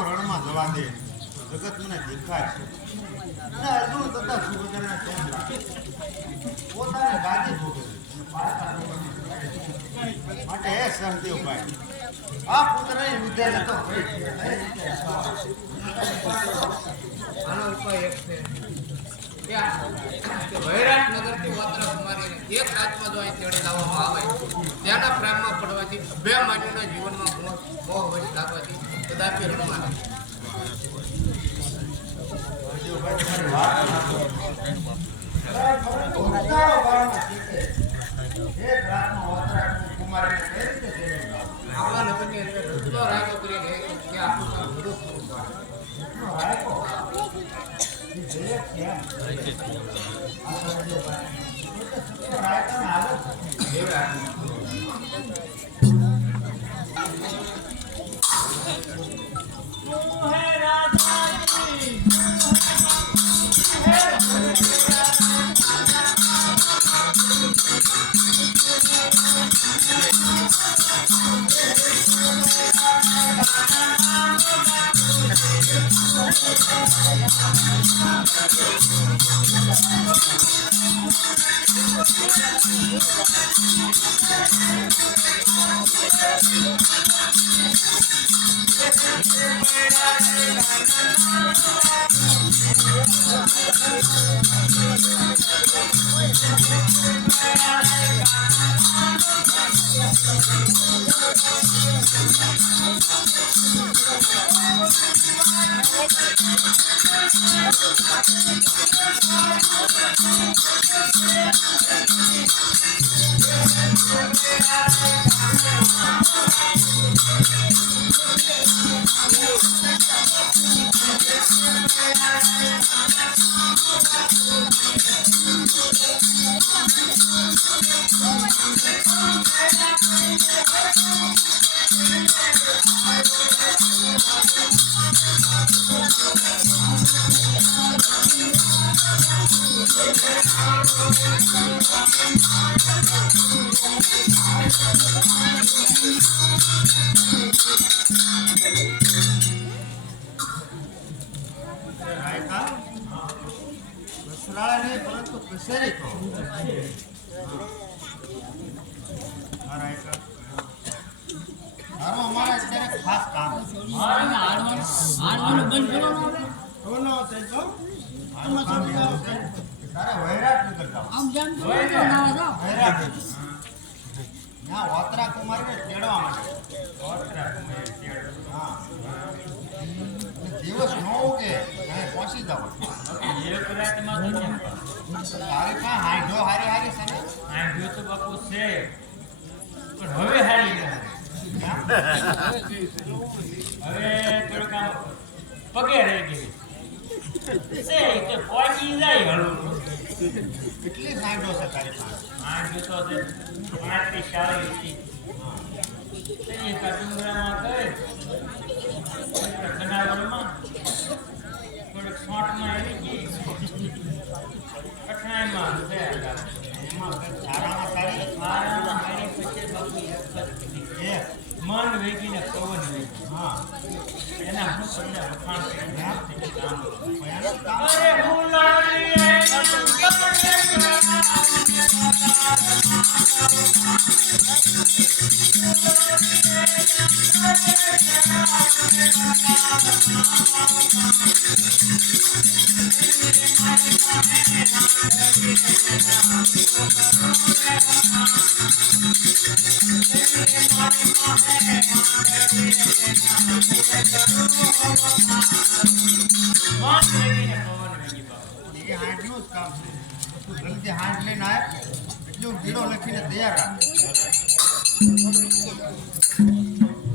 રણમાં જવા દે જગત મને દેખાય છે અને અર્જુન તથા સુભદ્રાને કેમ લાગે પોતાને ગાદી ભોગવે માટે હે સહદેવભાઈ આ પુત્રની વિદ્યાને તો આનો ઉપાય એક છે કે વૈરાટનગર થી વત્રા કુમારીને એક રાતમાં જો અહીં તેડી લાવવામાં આવે ત્યાંના પ્રેમમાં પડવાથી બે માનવીના જીવનમાં મોહ વશ લાગવાથી કદાપી રણમાં આવડા લગ્નની અંદર એટલો રાયકો કરીને કે આપણું કામ બધું પૂરું પરંતુ કસેરી કહો અમારે અત્યારે ખાસ કામ તારે વૈરાટનગર વત્રા કુમારીને તેડવા માટે દિવસ ન ઉગે પહોંચી જાવ તારી પાસે હાંડો હારી હારી છે ને હાંડો તો બાપુ છે પણ હવે હારી હવે થોડુંક આમ પગે રહી ગઈ છે કે પહોંચી જાય હળવું કેટલી હાંડો છે તારી પાસે હાંડો તો છે 5 થી 4 એ કડુંગરામાં ગઈ જનાવરમાં થોડીક શોર્ટમાં આવી ગઈ કઠણાઈમાં છે એમાં સારામાં સારી મારા મારી પછી બાપુ એક મન વેગીને પવન વેગી હા એના હું તમને વખાણ કરીને કામ અરે ફૂલારી હાંડનું જ કામ છે તું જલ્દી હાંડ લઈને આવ એટલું ગીડો લખીને તૈયાર રાખ